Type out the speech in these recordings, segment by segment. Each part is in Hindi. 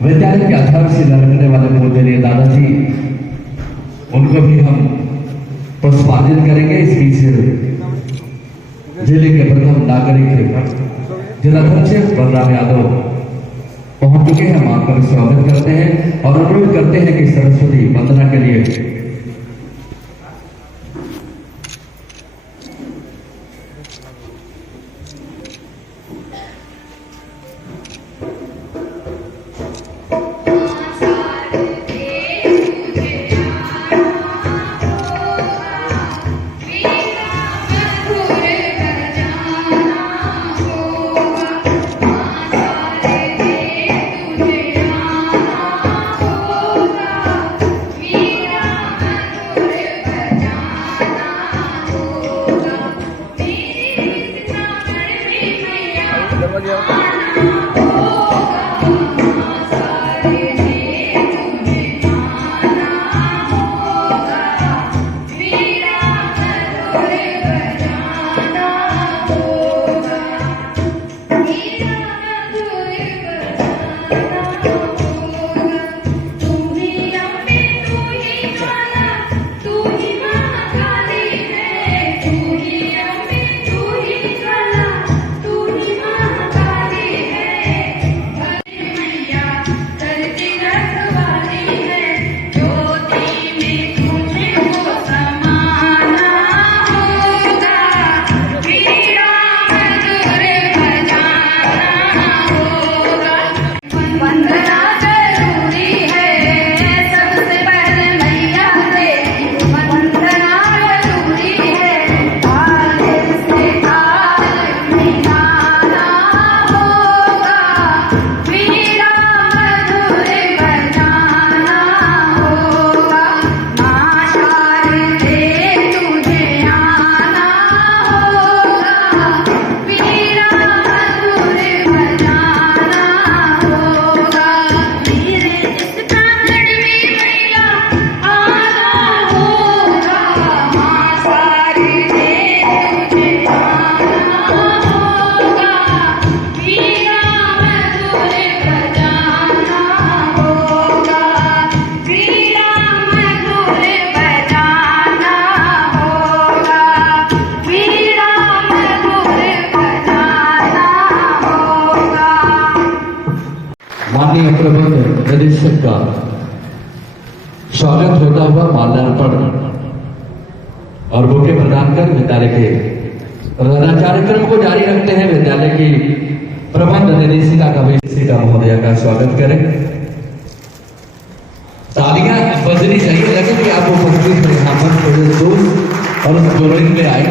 विद्यालय के आधारशिला रखने वाले पूजनीय दादाजी, उनको भी हम पुष्पांजलि करेंगे। इस बीच जिले के प्रथम नागरिक जिलाध्यक्ष बलराम यादव पहुंच चुके हैं। मां का स्वागत करते हैं और अनुरोध करते हैं कि सरस्वती वंदना के लिए माननीय प्रबंध निदेशक का स्वागत होता हुआ माल्यार्पण और बुके प्रदान कर विद्यालय के कार्यक्रम को जारी रखते हैं। विद्यालय की प्रबंध निदेशिका का महोदया का स्वागत करें। तालियां बजनी चाहिए, लगे कि आप उपस्थित हैं यहाँ पर थोड़े दोस्त और जोड़ने में आए,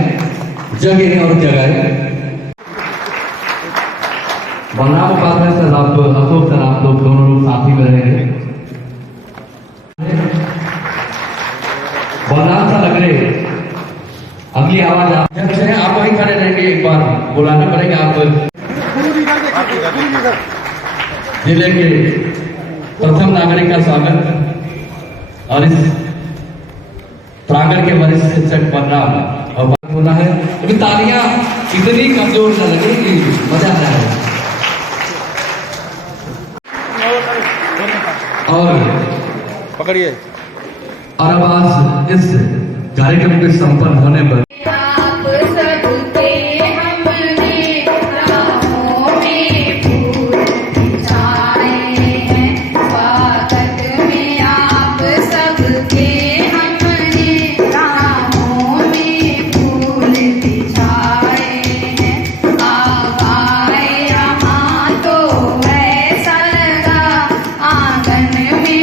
जगह और जगह बलराम उपाध्याय सर, आप अशोक सर, आप लोग दोनों लोग साथ ही में रहेंगे। बलराम सर लग रहे, अगली आवाज अध्यक्ष है, आप वहीं खड़े रहेंगे, एक बार बुलाना पड़ेगा। आप जिले के प्रथम नागरिक का स्वागत और इस प्रांगण के वरिष्ठ शिक्षक बलराम और होना है। क्योंकि तालियां इतनी कमजोर न लगे कि मजा आ रहा है। और पकड़िए। और अब आज इस कार्यक्रम के संपन्न होने पर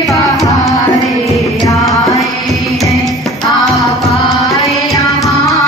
बहारे आए हैं, आप आए यहाँ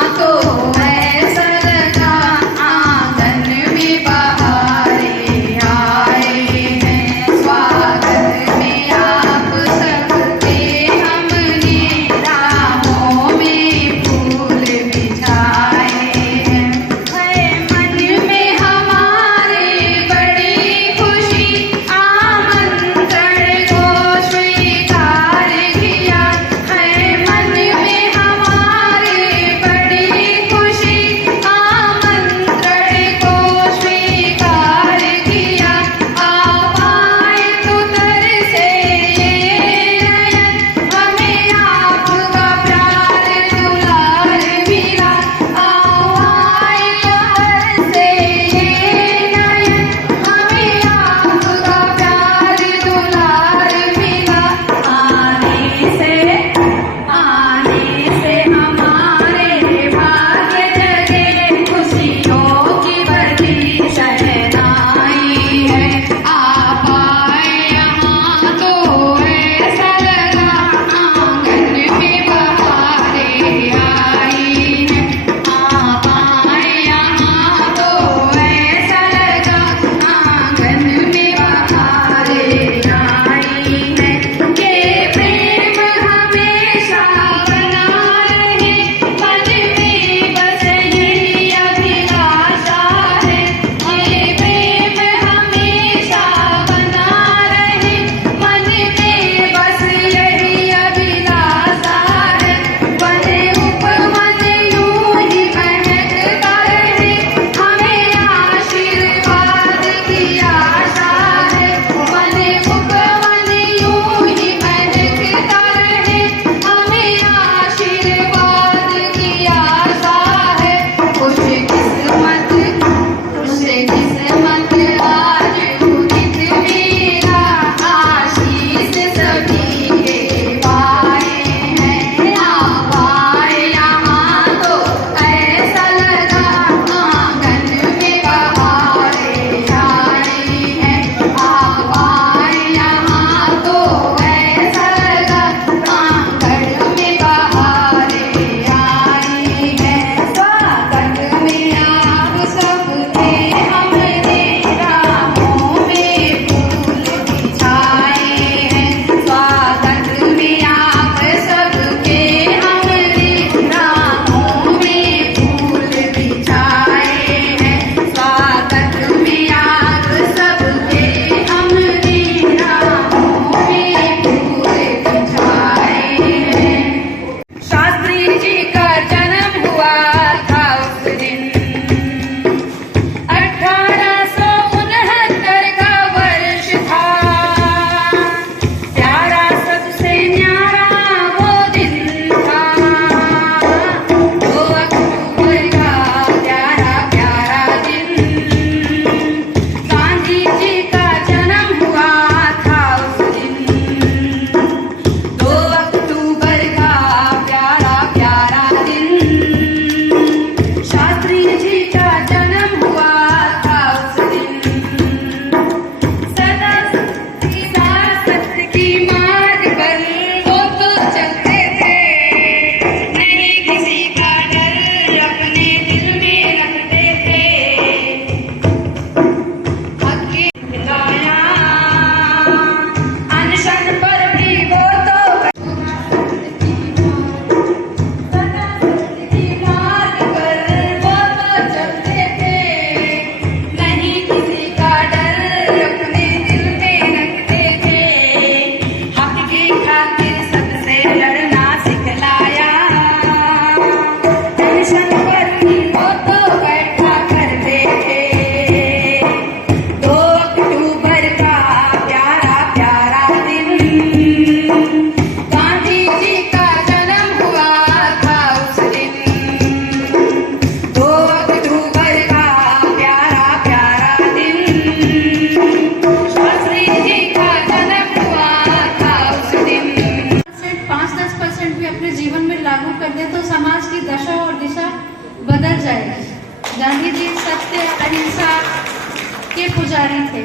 के पुजारी थे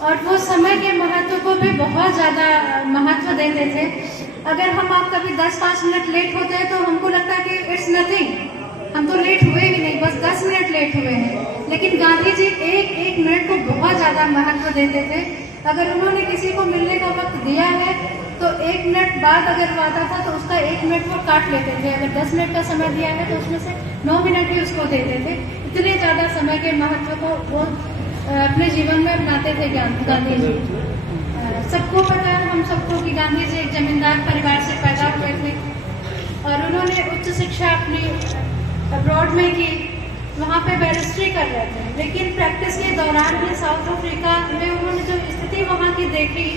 और वो समय के महत्व को भी बहुत ज़्यादा महत्व देते थे। अगर हम आप कभी 10-5 मिनट लेट होते हैं तो हमको लगता है कि इट्स नथिंग, हम तो लेट हुए ही नहीं, बस 10 मिनट लेट हुए हैं। लेकिन गांधी जी एक एक मिनट को बहुत ज़्यादा महत्व देते थे। अगर उन्होंने किसी को मिलने का वक्त दिया है तो 1 मिनट बाद अगर वो आता था तो उसका 1 मिनट वो काट लेते थे। अगर 10 मिनट का समय दिया है तो उसमें से 9 मिनट ही उसको देते थे। इतने ज़्यादा समय के महत्व को वो अपने जीवन में अपनाते थे गांधी जी। सबको पता है, हम सबको, कि गांधी जी एक जमींदार परिवार से पैदा हुए थे और उन्होंने उच्च शिक्षा अपनी अब्रॉड में की, वहाँ पे बैरिस्ट्री कर रहे थे। लेकिन प्रैक्टिस के दौरान ही साउथ अफ्रीका में उन्होंने जो स्थिति वहाँ की देखी,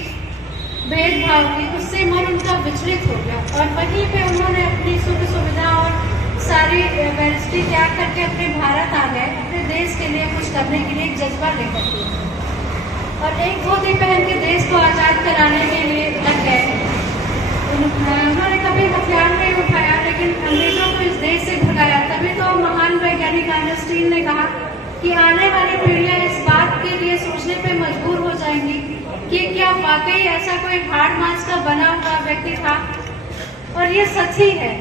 भेदभाव की, उससे मन उनका विचलित हो गया और वहीं पे उन्होंने अपनी सुख सुविधा और सारी बैरिस्ट्री त्याग करके अपने भारत आ गए, अपने देश के लिए कुछ करने के लिए एक जज्बा लेकर के, और एक धोती पहन के देश को आज़ाद कराने के लिए लग गए। उन्होंने कभी हथियार नहीं उठाया लेकिन अंग्रेजों को इस देश से भगाया। तभी तो महान वैज्ञानिक आइंस्टीन ने कहा कि आने वाली पीढ़ियां इस बात के लिए सोचने पे मजबूर हो जाएंगी कि क्या वाकई ऐसा कोई हाड़ मांस का बना हुआ व्यक्ति था। और ये सच ही है।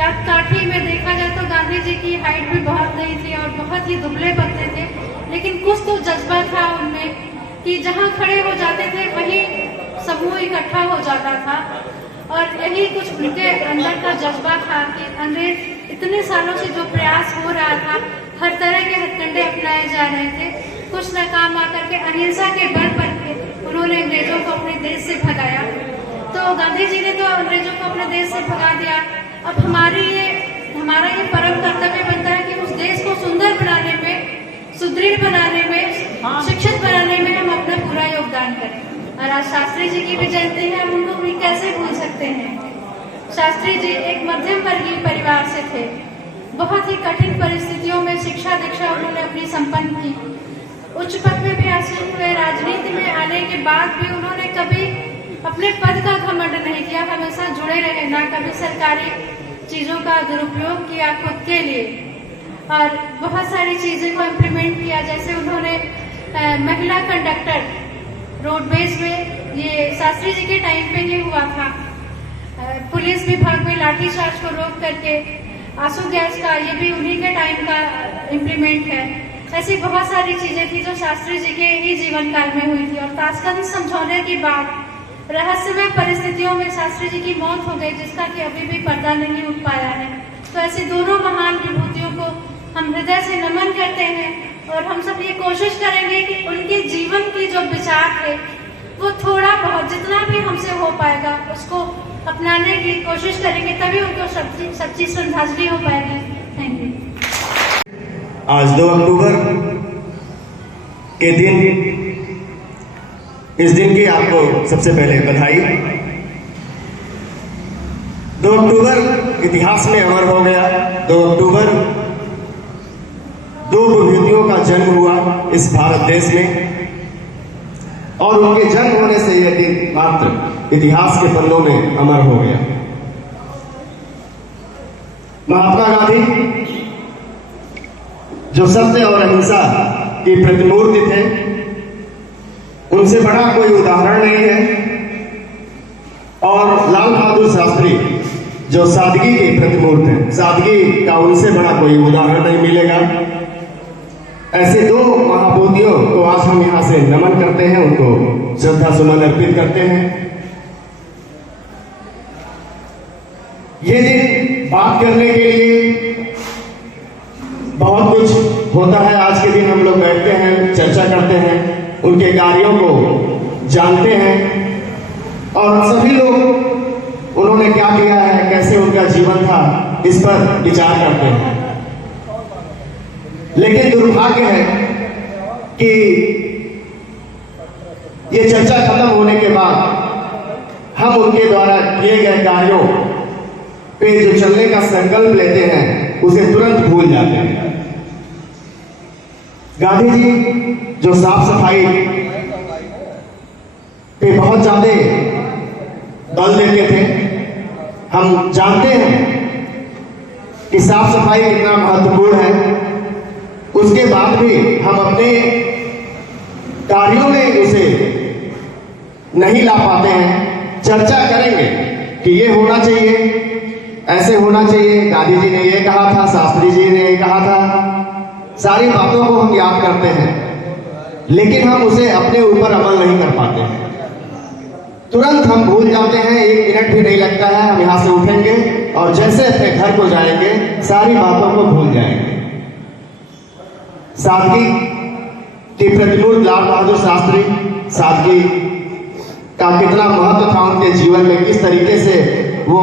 काठी में देखा जाए तो गांधी जी की हाइट भी बहुत नहीं थी और बहुत ही दुबले पतले थे, लेकिन कुछ तो जज्बा था उनमें कि जहाँ खड़े हो जाते थे वहीं समूह इकट्ठा हो जाता था। और यही कुछ उनके अंदर का जज्बा था कि अंग्रेज इतने सालों से जो प्रयास हो रहा था, हर तरह के हथकंडे अपनाए जा रहे थे, कुछ नाकाम आकर के अहिंसा के बल पर उन्होंने अंग्रेजों को अपने देश से भगाया। तो गांधी जी ने तो अंग्रेजों को अपने देश से भगा दिया। अब हमारा ये परम कर्तव्य बनता है कि उस देश को सुंदर बनाने में, सुदृढ़ बनाने में, शिक्षित बनाने में हम अपना पूरा योगदान करें। और आज शास्त्री जी की भी जयंती है, हम उनको भी कैसे भूल सकते हैं। शास्त्री जी एक मध्यम वर्गीय परिवार से थे। बहुत ही कठिन परिस्थितियों में शिक्षा दीक्षा उन्होंने अपनी संपन्न की, उच्च पद में भी हासिल हुए। राजनीति में आने के बाद भी उन्होंने कभी अपने पद का घमंड नहीं किया, हमेशा जुड़े रहे, ना कभी सरकारी चीजों का दुरुपयोग किया खुद के लिए, और बहुत सारी चीजें को इम्प्लीमेंट किया। जैसे उन्होंने महिला कंडक्टर रोडवेज में, ये शास्त्री जी के टाइम पे ही हुआ था। पुलिस विभाग में लाठीचार्ज को रोक करके आंसू गैस का, ये भी उन्हीं के टाइम का इम्प्लीमेंट है। ऐसी बहुत सारी चीजें थी जो शास्त्री जी के ही जीवन काल में हुई थी। और ताशकंद समझौते की बात, रहस्यमय परिस्थितियों में शास्त्री जी की मौत हो गई, जिसका कि अभी भी पर्दा नहीं उठ पाया है। तो ऐसी दोनों महान विभूतियों को हम हृदय से नमन करते हैं और हम सब ये कोशिश करेंगे कि उनके जीवन की जो विचार थे वो थोड़ा बहुत, जितना भी हमसे हो पाएगा, उसको अपनाने की कोशिश करेंगे, तभी उनको सच्ची श्रद्धांजलि हो पाएगी। Thank you. आज 2 अक्टूबर के दिन, इस दिन की आपको सबसे पहले बधाई। 2 अक्टूबर इतिहास में अमर हो गया। 2 अक्टूबर 2 विभूतियों का जन्म हुआ इस भारत देश में, और उनके जन्म होने से यह दिन मात्र इतिहास के पन्नों में अमर हो गया। महात्मा गांधी जो सत्य और अहिंसा की प्रतिमूर्ति थे, उनसे बड़ा कोई उदाहरण नहीं है। और लाल बहादुर शास्त्री जो सादगी की प्रतिमूर्ति है, सादगी का उनसे बड़ा कोई उदाहरण नहीं मिलेगा। ऐसे 2 महाभूतियों को आज हम यहां से नमन करते हैं, उनको श्रद्धा सुमन अर्पित करते हैं। ये दिन बात करने के लिए बहुत कुछ होता है। आज के दिन हम लोग बैठते हैं, चर्चा करते हैं, उनके कार्यों को जानते हैं, और सभी लोग उन्होंने क्या किया है, कैसे उनका जीवन था, इस पर विचार करते हैं। लेकिन दुर्भाग्य है कि ये चर्चा खत्म होने के बाद हम उनके द्वारा किए गए कार्यों पे जो चलने का संकल्प लेते हैं, उसे तुरंत भूल जाते हैं। गांधी जी जो साफ सफाई पे बहुत ज्यादा बल देते थे, हम जानते हैं कि साफ सफाई कितना महत्वपूर्ण है। उसके बाद भी हम अपने नहीं ला पाते हैं, चर्चा करेंगे कि ये होना चाहिए, ऐसे होना चाहिए, गांधी जी ने ये कहा था, शास्त्री जी ने ये कहा था, सारी बातों को हम याद करते हैं, लेकिन हम उसे अपने ऊपर अमल नहीं कर पाते हैं। तुरंत हम भूल जाते हैं, 1 मिनट भी नहीं लगता है, हम यहां से उठेंगे और जैसे अपने घर को जाएंगे सारी बातों को भूल जाएंगे। सादगी की प्रतिमूर्ति लाल बहादुर शास्त्री, सादगी का कितना महत्व था उनके जीवन में, किस तरीके से वो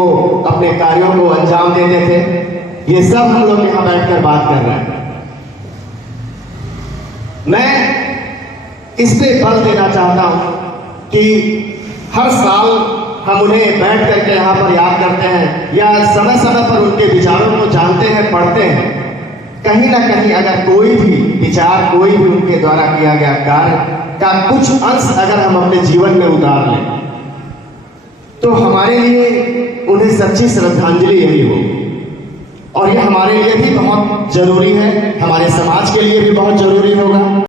अपने कार्यों को अंजाम देते थे, ये सब हम लोग यहां बैठकर बात कर रहे हैं। मैं इस पे बल देना चाहता हूं कि हर साल हम उन्हें बैठ करके यहाँ पर याद करते हैं या समय समय पर उनके विचारों को जानते हैं, पढ़ते हैं। कहीं ना कहीं अगर कोई भी विचार, कोई भी उनके द्वारा किया गया कार्य का कुछ अंश अगर हम अपने जीवन में उतार लें तो हमारे लिए उन्हें सच्ची श्रद्धांजलि यही होगी। और यह हमारे लिए भी बहुत जरूरी है, हमारे समाज के लिए भी बहुत जरूरी होगा।